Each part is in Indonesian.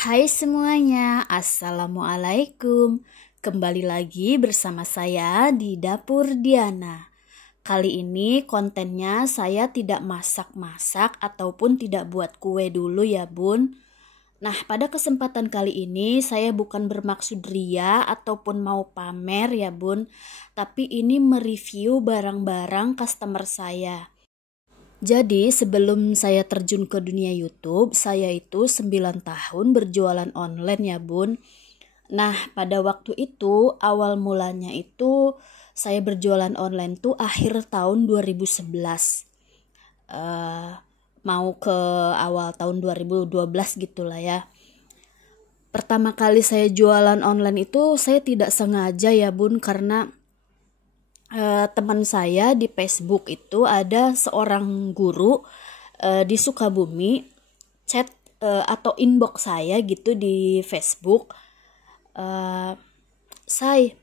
Hai semuanya, Assalamualaikum. Kembali lagi bersama saya di Dapur Diana. Kali ini kontennya saya tidak masak-masak ataupun tidak buat kue dulu ya bun. Nah, pada kesempatan kali ini saya bukan bermaksud ria ataupun mau pamer ya bun, tapi ini mereview barang-barang customer saya. Jadi sebelum saya terjun ke dunia YouTube, saya itu 9 tahun berjualan online ya bun. Nah, pada waktu itu awal mulanya itu saya berjualan online tuh akhir tahun 2011. Eh, mau ke awal tahun 2012 gitulah ya. Pertama kali saya jualan online itu saya tidak sengaja ya bun, karena teman saya di Facebook itu ada seorang guru di Sukabumi chat atau inbox saya gitu di Facebook. Say,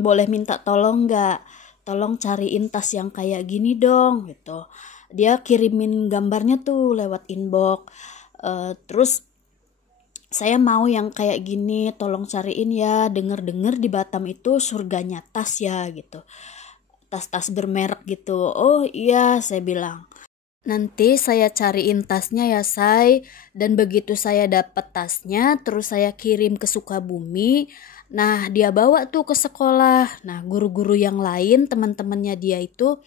boleh minta tolong nggak? Tolong cariin tas yang kayak gini dong gitu. Dia kirimin gambarnya tuh lewat inbox. Terus saya mau yang kayak gini, tolong cariin ya. Dengar-dengar di Batam itu surganya tas ya gitu. Tas-tas bermerek gitu. Oh iya, saya bilang. Nanti saya cariin tasnya ya say. Dan begitu saya dapat tasnya, terus saya kirim ke Sukabumi. Nah, dia bawa tuh ke sekolah. Nah, guru-guru yang lain, teman-temannya dia itu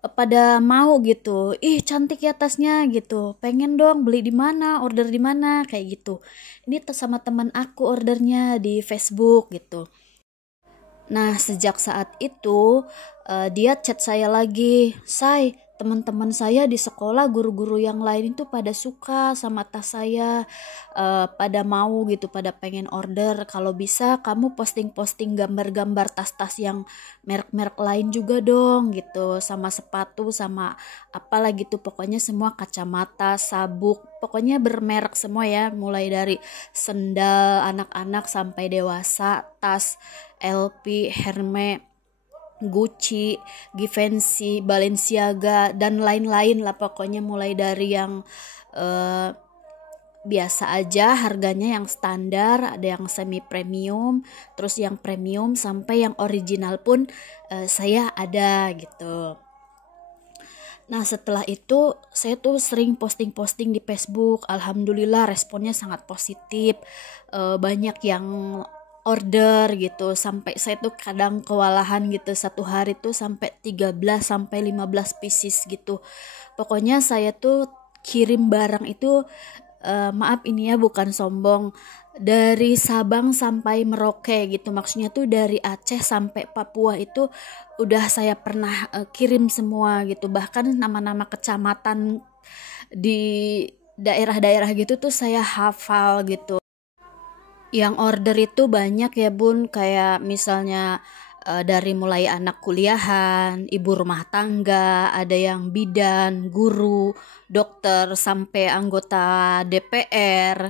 pada mau gitu. Ih, cantik ya tasnya gitu. Pengen dong beli di mana, order di mana kayak gitu. Ini tas sama teman aku ordernya di Facebook gitu. Nah, sejak saat itu dia chat saya lagi, Say, teman-teman saya di sekolah guru-guru yang lain itu pada suka sama tas saya, pada mau gitu, pada pengen order. Kalau bisa kamu posting-posting gambar-gambar tas-tas yang merek-merek lain juga dong gitu, sama sepatu, sama apalah gitu. Pokoknya semua kacamata, sabuk, pokoknya bermerek semua ya, mulai dari sendal anak-anak sampai dewasa, tas LP, Hermes, Gucci, Givenchy, Balenciaga dan lain-lain lah, pokoknya mulai dari yang biasa aja harganya, yang standar, ada yang semi premium, terus yang premium sampai yang original pun saya ada gitu. Nah, setelah itu saya tuh sering posting-posting di Facebook. Alhamdulillah responnya sangat positif. Banyak yang order gitu. Sampai saya tuh kadang kewalahan gitu. Satu hari tuh sampai 13 sampai 15 pieces gitu. Pokoknya saya tuh kirim barang itu, maaf ini ya bukan sombong, dari Sabang sampai Merauke gitu. Maksudnya tuh dari Aceh sampai Papua itu udah saya pernah kirim semua gitu. Bahkan nama-nama kecamatan di daerah-daerah gitu tuh saya hafal gitu. Yang order itu banyak ya bun, kayak misalnya dari mulai anak kuliahan, ibu rumah tangga, ada yang bidan, guru, dokter, sampai anggota DPR.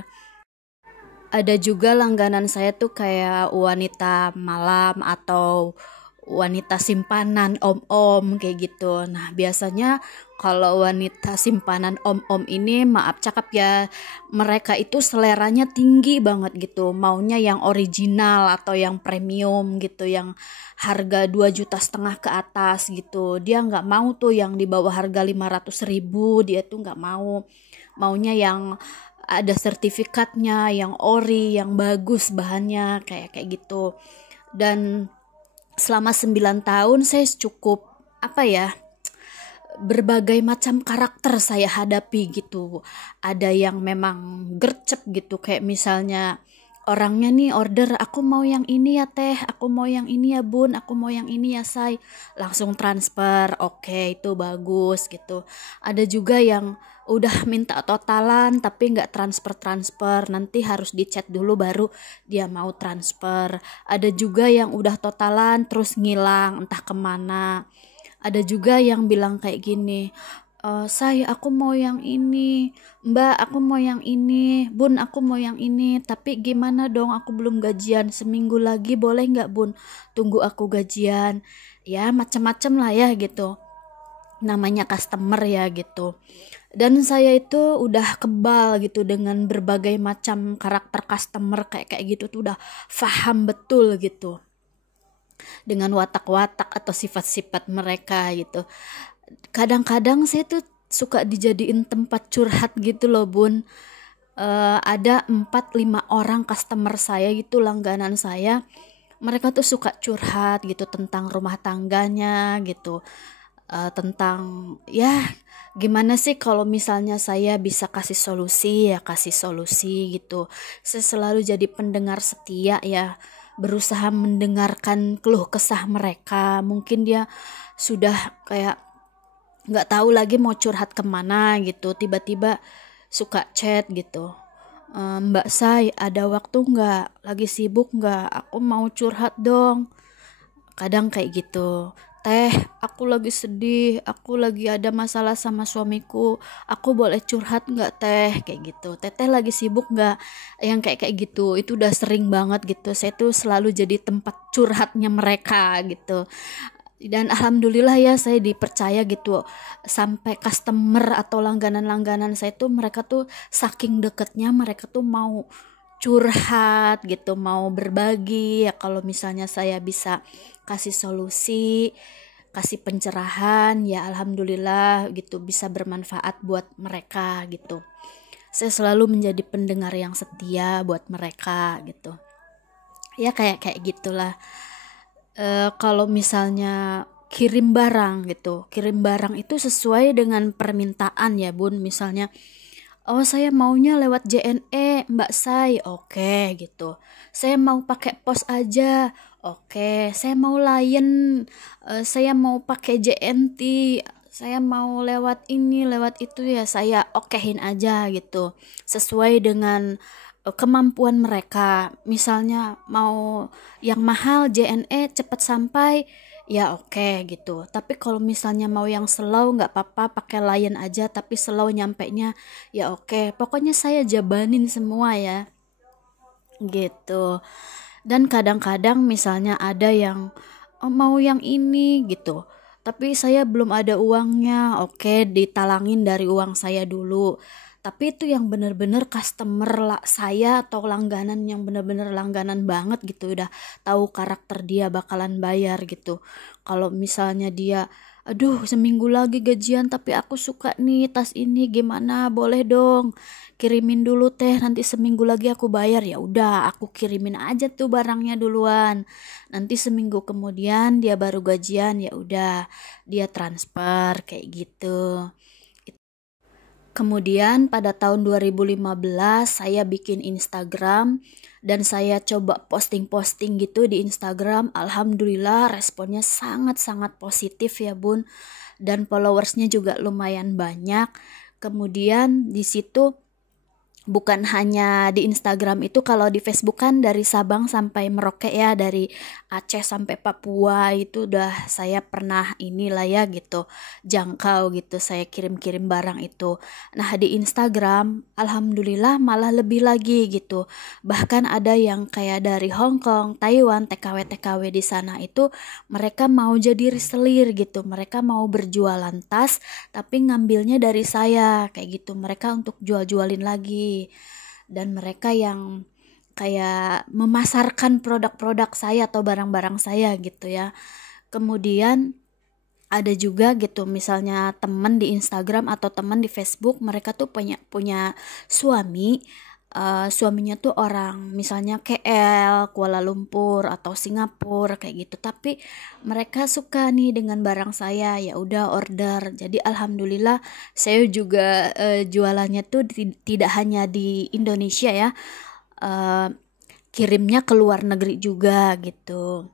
Ada juga langganan saya tuh kayak wanita malam atau wanita simpanan, om-om kayak gitu. Nah, biasanya kalau wanita simpanan om-om ini, maaf cakap ya, mereka itu seleranya tinggi banget gitu. Maunya yang original atau yang premium gitu, yang harga 2,5 juta ke atas gitu. Dia nggak mau tuh yang di bawah harga 500 ribu, dia tuh nggak mau. Maunya yang ada sertifikatnya, yang ori, yang bagus bahannya, kayak gitu. Dan selama 9 tahun saya cukup berbagai macam karakter saya hadapi gitu. Ada yang memang gercep gitu, kayak misalnya orangnya nih order, aku mau yang ini ya teh, aku mau yang ini ya bun, aku mau yang ini ya say, langsung transfer, oke itu bagus gitu. Ada juga yang udah minta totalan tapi nggak transfer, nanti harus dicat dulu baru dia mau transfer. Ada juga yang udah totalan terus ngilang entah kemana. Ada juga yang bilang kayak gini, say aku mau yang ini, mbak aku mau yang ini, bun aku mau yang ini, tapi gimana dong aku belum gajian, seminggu lagi boleh nggak bun, tunggu aku gajian. Ya macam-macam lah ya gitu, namanya customer ya gitu. Dan saya itu udah kebal gitu dengan berbagai macam karakter customer kayak kayak gitu tuh, udah paham betul gitu dengan watak-watak atau sifat-sifat mereka gitu. Kadang-kadang saya tuh suka dijadiin tempat curhat gitu loh Bun. Ada 4-5 orang customer saya gitu, langganan saya, mereka tuh suka curhat gitu tentang rumah tangganya gitu. Tentang ya gimana sih kalau misalnya saya bisa kasih solusi, ya kasih solusi gitu. Saya selalu jadi pendengar setia ya, berusaha mendengarkan keluh kesah mereka. Mungkin dia sudah kayak nggak tahu lagi mau curhat kemana gitu, tiba-tiba suka chat gitu. Mbak Say, ada waktu nggak? Lagi sibuk nggak? Aku mau curhat dong. Kadang kayak gitu. Teh, aku lagi sedih, aku lagi ada masalah sama suamiku, aku boleh curhat nggak teh? Kayak gitu. Teteh lagi sibuk nggak? Yang kayak kayak gitu, itu udah sering banget gitu. Saya tuh selalu jadi tempat curhatnya mereka gitu. Dan alhamdulillah ya saya dipercaya gitu, sampai customer atau langganan-langganan saya tuh mereka tuh saking deketnya mereka tuh mau curhat gitu, mau berbagi ya, kalau misalnya saya bisa kasih solusi, kasih pencerahan ya alhamdulillah gitu, bisa bermanfaat buat mereka gitu. Saya selalu menjadi pendengar yang setia buat mereka gitu. Ya kayak kayak gitulah. Kalau misalnya kirim barang gitu, kirim barang itu sesuai dengan permintaan ya Bun. Misalnya, oh saya maunya lewat JNE Mbak Say, oke gitu. Saya mau pakai pos aja, oke. Saya mau Lion, saya mau pakai JNT, saya mau lewat ini lewat itu, ya saya okehin aja gitu, sesuai dengan kemampuan mereka. Misalnya mau yang mahal JNE cepet sampai, ya oke gitu. Tapi kalau misalnya mau yang slow nggak apa-apa, pakai Lion aja tapi slow nyampe nya, ya oke. Pokoknya saya jabanin semua ya gitu. Dan kadang-kadang misalnya ada yang mau yang ini gitu, tapi saya belum ada uangnya, oke ditalangin dari uang saya dulu. Tapi itu yang bener-bener customer lah saya, atau langganan yang bener-bener langganan banget gitu, udah tahu karakter dia bakalan bayar gitu. Kalau misalnya dia, aduh seminggu lagi gajian tapi aku suka nih tas ini, gimana boleh dong kirimin dulu teh, nanti seminggu lagi aku bayar, ya udah aku kirimin aja tuh barangnya duluan, nanti seminggu kemudian dia baru gajian, ya udah dia transfer kayak gitu. Kemudian pada tahun 2015 saya bikin Instagram dan saya coba posting-posting gitu di Instagram. Alhamdulillah responnya sangat-sangat positif ya Bun, dan followersnya juga lumayan banyak. Kemudian di situ bukan hanya di Instagram itu, kalau di Facebook kan dari Sabang sampai Merauke ya, dari Aceh sampai Papua itu udah saya pernah inilah ya gitu, jangkau gitu, saya kirim-kirim barang itu. Nah di Instagram alhamdulillah malah lebih lagi gitu, bahkan ada yang kayak dari Hong Kong, Taiwan, TKW di sana itu mereka mau jadi reseller gitu, mereka mau berjualan tas tapi ngambilnya dari saya kayak gitu, mereka untuk jual-jualin lagi. Dan mereka yang kayak memasarkan produk-produk saya atau barang-barang saya gitu ya. Kemudian ada juga gitu misalnya teman di Instagram atau teman di Facebook, mereka tuh punya punya suami, suaminya tuh orang misalnya KL, Kuala Lumpur atau Singapura kayak gitu, tapi mereka suka nih dengan barang saya, ya udah order. Jadi alhamdulillah saya juga jualannya tuh tidak hanya di Indonesia ya, eh, kirimnya ke luar negeri juga gitu.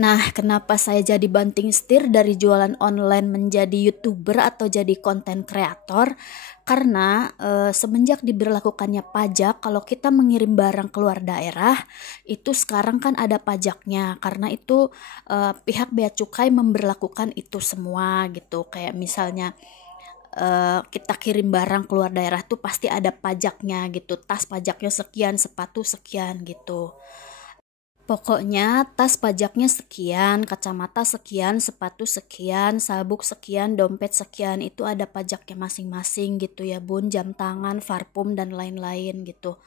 Nah, kenapa saya jadi banting setir dari jualan online menjadi YouTuber atau jadi konten kreator? Karena semenjak diberlakukannya pajak, kalau kita mengirim barang keluar daerah, itu sekarang kan ada pajaknya. Karena itu pihak bea cukai memberlakukan itu semua gitu. Kayak misalnya kita kirim barang keluar daerah tuh pasti ada pajaknya gitu. Tas pajaknya sekian, sepatu sekian gitu. Pokoknya tas pajaknya sekian, kacamata sekian, sepatu sekian, sabuk sekian, dompet sekian, itu ada pajaknya masing-masing gitu ya bun, jam tangan, parfum dan lain-lain gitu.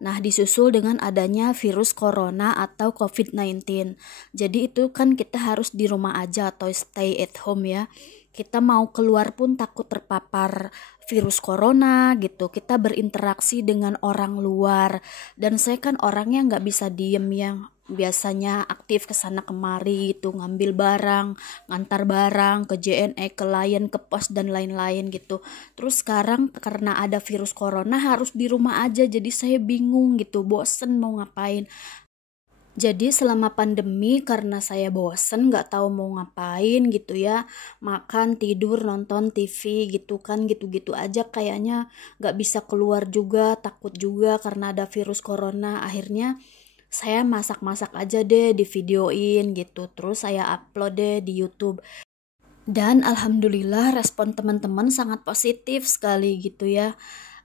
Nah, disusul dengan adanya virus corona atau COVID-19. Jadi itu kan kita harus di rumah aja atau stay at home ya. Kita mau keluar pun takut terpapar virus corona gitu. Kita berinteraksi dengan orang luar. Dan saya kan orangnya nggak bisa diem yang biasanya aktif ke sana kemari gitu, ngambil barang, ngantar barang ke JNE, ke Lion, ke pos dan lain-lain gitu. Terus sekarang karena ada virus corona harus di rumah aja, jadi saya bingung gitu, bosen mau ngapain. Jadi selama pandemi karena saya bosen nggak tahu mau ngapain gitu ya, makan, tidur, nonton TV gitu kan, gitu-gitu aja kayaknya nggak bisa keluar juga, takut juga karena ada virus corona. Akhirnya saya masak-masak aja deh di videoin gitu, terus saya upload deh di YouTube. Dan alhamdulillah respon teman-teman sangat positif sekali gitu ya.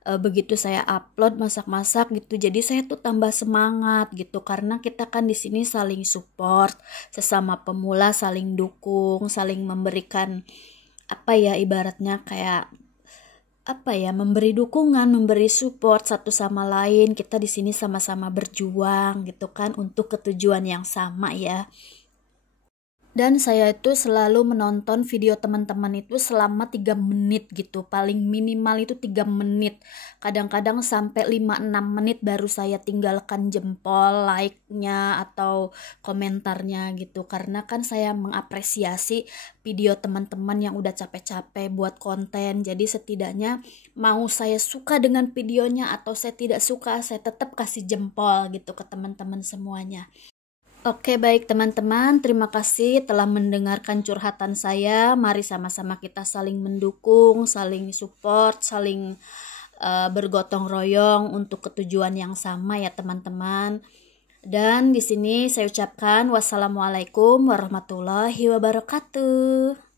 Begitu saya upload masak-masak gitu, jadi saya tuh tambah semangat gitu karena kita kan di sini saling support, sesama pemula saling dukung, saling memberikan apa ya ibaratnya kayak apa ya, memberi dukungan, memberi support satu sama lain. Kita di sini sama-sama berjuang gitu kan untuk ketujuan yang sama ya. Dan saya itu selalu menonton video teman-teman itu selama 3 menit gitu. Paling minimal itu 3 menit. Kadang-kadang sampai 5-6 menit baru saya tinggalkan jempol, like-nya atau komentarnya gitu. Karena kan saya mengapresiasi video teman-teman yang udah capek-capek buat konten. Jadi setidaknya mau saya suka dengan videonya atau saya tidak suka, saya tetap kasih jempol gitu ke teman-teman semuanya. Oke, baik teman-teman, terima kasih telah mendengarkan curhatan saya. Mari sama-sama kita saling mendukung, saling support, saling bergotong royong untuk ketujuan yang sama ya teman-teman. Dan di sini saya ucapkan wassalamualaikum warahmatullahi wabarakatuh.